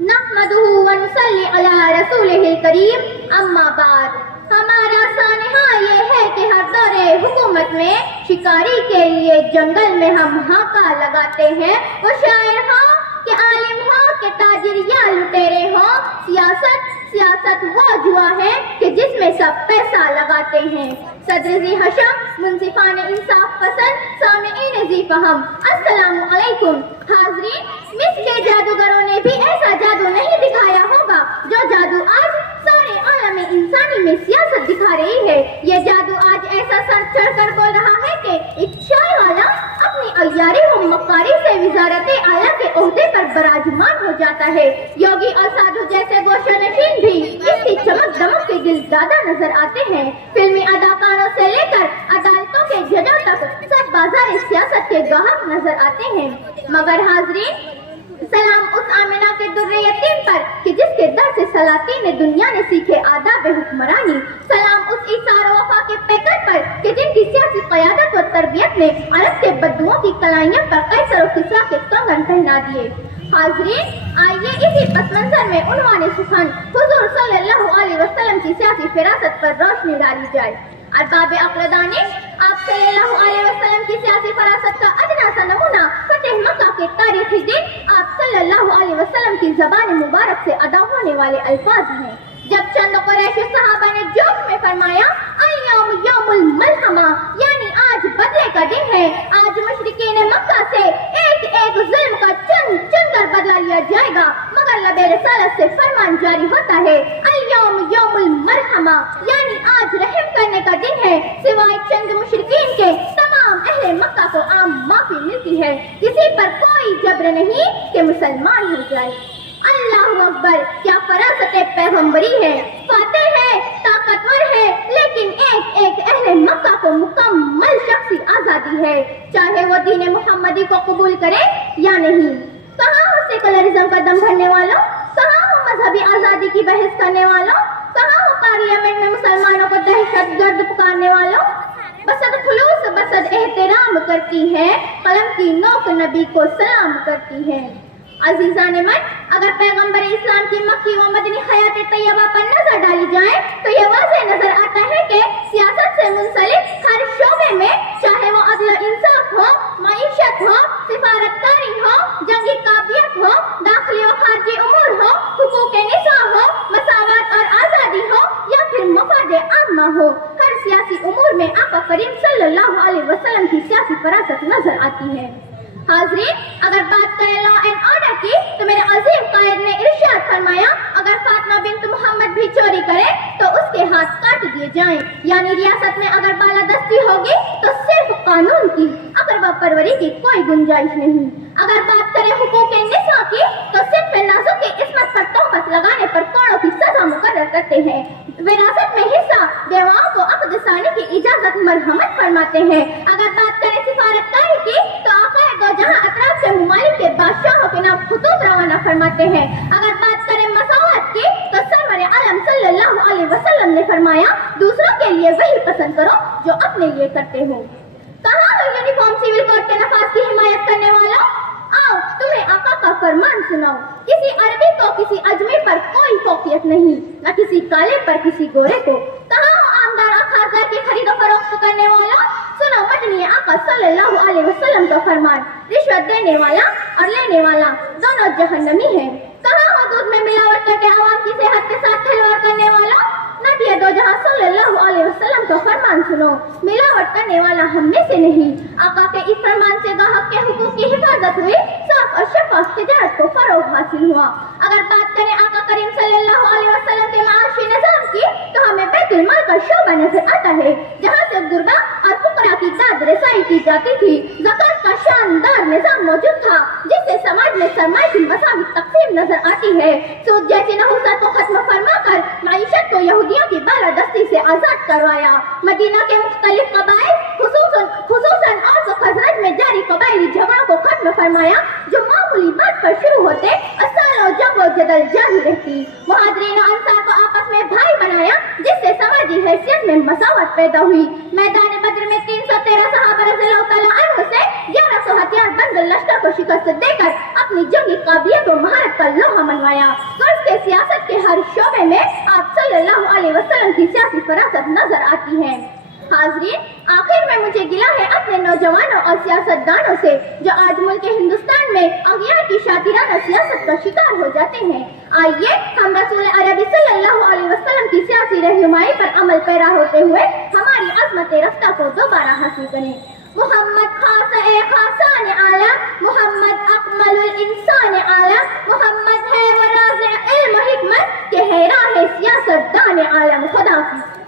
نحمدہ ونصلی علی رسولہ الکریم، اما بعد۔ ہمارا سانحہ یہ ہے کہ ہر دور حکومت میں شکاری کے لیے جنگل میں ہم ہاکا لگاتے ہیں، وہ شاعر ہوں کہ عالم ہوں کہ تاجر یا لٹیرے ہوں، سیاست وہ جوا ہے کہ جس میں سب پیسہ لگاتے ہیں۔ صدر ذی حشم، منصفان انصاف پسند، سامعین ذی فہم، السلام علیکم۔ حاضرین، مصر کے جادوگروں نے بھی ایسا جادو نہیں دکھایا ہوگا جو جادو آج سارے عالم انسانی میں سیاست دکھا رہی ہے۔ یہ جادو آج ایسا سر چڑھ کر بول رہا ہے کہ ایک شاہ والا اپنی عیاری و مکاری سے وزارت اعلیٰ کے عہدے پر براجمان ہو جاتا ہے۔ یوگی اور سادھو جیسے گوشہ نشین بھی اس کی چمک دمک کے دل دادا نظر آتے ہیں۔ فلمی اداکاروں سے لے کر عدالتوں کے ججوں تک سب بازار سیاست کے گاہک نظر آتے ہیں۔ مگر حاضرین، سلام اس آمنہ کے در یتیم پر کہ جس کے در سے سلاطین دنیا نے سیکھے آداب حکمرانی۔ سلام اس ایثار و وفا کے پیکر پر کہ جن کی سیاسی قیادت و تربیت نے عرب کے بدوؤں کی کلائیوں پر قیصر و کسریٰ کے کنگن پہنا دیے۔ حاضرین، آئیے اسی پس منظر میں عنوان سخن حضور صلی اللہ علیہ وسلم کی سیاسی فراست پر روشنی ڈالی جائے۔ ارباب عقل دانش، آپ صلی اللہ علیہ وسلم کی سیاسی فراست کا ادنا سا نمونہ فتح مکہ کے تاریخی دن آپ صلی اللہ علیہ وسلم کی زبان مبارک سے ادا ہونے والے الفاظ ہیں، جب چند قریشی صحابہ نے جوش میں فرمایا الیوم یوم الملحمہ، یعنی آج بدلے کا دن ہے، آج مشرکین مکہ سے ایک ایک ظلم کا چن چن کر بدلہ لیا جائے گا، مگر لب رسالت سے فرمان جاری ہوتا ہے الیوم یوم المرحمہ، یعنی آج رحم کرنے کا دن ہے، سوائے چند مشرکین کے تمام اہل مکہ کو عام معافی ملتی ہے، کسی پر کوئی جبر نہیں کہ مسلمان ہو جائے۔ اللہ اکبر، کیا فراست پیغمبری ہے، فاتح ہے، طاقتور ہے، لیکن ایک ایک اہل مکہ کو مکمل شخصی آزادی ہے، چاہے وہ دین محمدی کو قبول کرے یا نہیں۔ کہاں ہو سیکولرزم کا دم بھرنے والوں، کہاں ہو مذہبی آزادی کی بحث کرنے والوں، کہاں ہو پارلیمنٹ میں مسلمانوں کو دہشت گرد پکارنے والوں؟ بسد خلوص بسد احترام کرتی ہے، قلم کی نوک نبی کو سلام کرتی ہے۔ عزیزان من، اگر پیغمبر اسلام کی مکی و مدنی حیات طیبہ پر نظر ڈالی جائے تو یہ واضح نظر آتا ہے کہ سیاست سے منسلک ہر شعبے میں، چاہے وہ عدل و انصاف ہو، معیشت ہو، سفارتکاری ہو، جنگی قابلیت ہو، داخلی و خارجی امور ہو، حقوق نساء ہو، مساوات اور آزادی ہو یا پھر مفاد عامہ ہو، ہر سیاسی امور میں آقا کریم صلی اللہ علیہ وسلم کی سیاسی فراست نظر آتی ہے۔ حاضرین، اگر بات کریں لا اینڈ آرڈر کی تو میرے عظیم قائد نے ارشاد فرمایا اگر فاطمہ بنت محمد بھی چوری کرے تو اس کے ہاتھ کاٹ دیے جائیں، یعنی ریاست میں اگر بالادستی ہوگی تو صرف قانون کی، اقربا پروری کی کوئی گنجائش نہیں۔ اگر بات کریں حقوق نساء کی تو صرف نازوں کی عصمت پر تہمت لگانے پر کوڑوں کی سزا مقرر کرتے ہیں، وراثت میں حصہ بیواؤں کو عقد ثانی کی اجازت مرحمت فرماتے ہیں۔ اگر بات کریں سفارتکاری کی تو آقا دو جہاں اطراف کے ممالک کے بادشاہوں کے نام خطوط روانہ فرماتے ہیں۔ اگر بات کریں مساوات کی تو سرور عالم صلی اللہ علیہ وسلم نے فرمایا دوسروں کے لیے وہی پسند کرو جو اپنے لیے کرتے ہو۔ کہاں ہو یونیفارم سول کوڈ کے نفاذ کی حمایت کرنے والا؟ آؤ تمہیں آقا کا فرمان سناؤ، کسی عربی کو کسی اجمی پر کوئی فوقیت نہیں، نہ کسی کالے پر کسی گورے کو۔ کہاں ہو آمدار اخاذار کی خرید و فروخت کرنے والا؟ سنو مدنی آقا صلی اللہ علیہ وسلم کا فرمان، رشوت دینے والا اور لینے والا دونوں جہنمی ہیں۔ کہاں ہو دودھ میں ملاوٹ کر کے عوام کی صحت کے ساتھ کھلواڑ کرنے والا؟ نبی دو جہاں صلی اللہ علیہ وسلم کا فرمان سنو، ملاوٹ کرنے والا ہم میں سے نہیں۔ آقا کے اس فرمان سے گاہک کے حقوق کی حفاظت ہوئی، صاف اور شفاف تجارت کو فروغ حاصل ہوا۔ اگر بات کریں آقا کریم صلی اللہ علیہ وسلم کے معاشی نظام کی تو ہمیں بیت المال کا شعبہ نظر آتا ہے، جہاں سے غربا اور فقراء کی داد رسائی کی جاتی تھی۔ زکوٰۃ کا شاندار نظام موجود تھا جس سے سماج میں سرمایہ کی مساوی تقسیم نظر آتی ہے۔ سود جیسی نحوست کو ختم فرما کر معیشت کو یہودیوں کی بالادستی سے آزاد کروایا۔ مدینہ کے مختلف قبائل خصوصاً اوس و خزرج میں جاری قبائلی جھگڑوں کو ختم فرمایا جو معمولی بات پر شروع ہوتے اور سالوں جنگ و جدل جاری رہتی۔ مہاجرین و انصار کو آپس میں بھائی بنایا جس سے سماجی حیثیت میں مساوات پیدا ہوئی۔ میدان بدر میں 313 صحابہ رضی اللہ تعالیٰ عنہ سے 1100 ہتھیار بند لشکر کو شکست دے کر اپنی جنگی قابلیت و مہارت کا لوہا منوایا. غرب کے سیاست کے ہر شعبے میں آپ صلی اللہ علیہ وسلم کی سیاسی فراست نظر آتی ہے. حاضرین، آخر میں مجھے گلہ ہے اپنے نوجوانوں اور سیاستدانوں سے جو آج ملک ہندوستان میں اغیار کی شاطرانہ سیاست کا شکار ہو جاتے ہیں. آئیے ہم رسول عربی صلی اللہ علیہ وسلم کی سیاسی رہنمائی پر عمل پیرا ہوتے ہوئے ہماری عظمت رفتہ کو دوبارہ حاصل کریں. محمد خاصان عالم، محمد اکمل الانسان عالم، محمد ہے وہ راز علم و حکمت کہ ہے راہ سیاست دان عالم. خدا حافظ.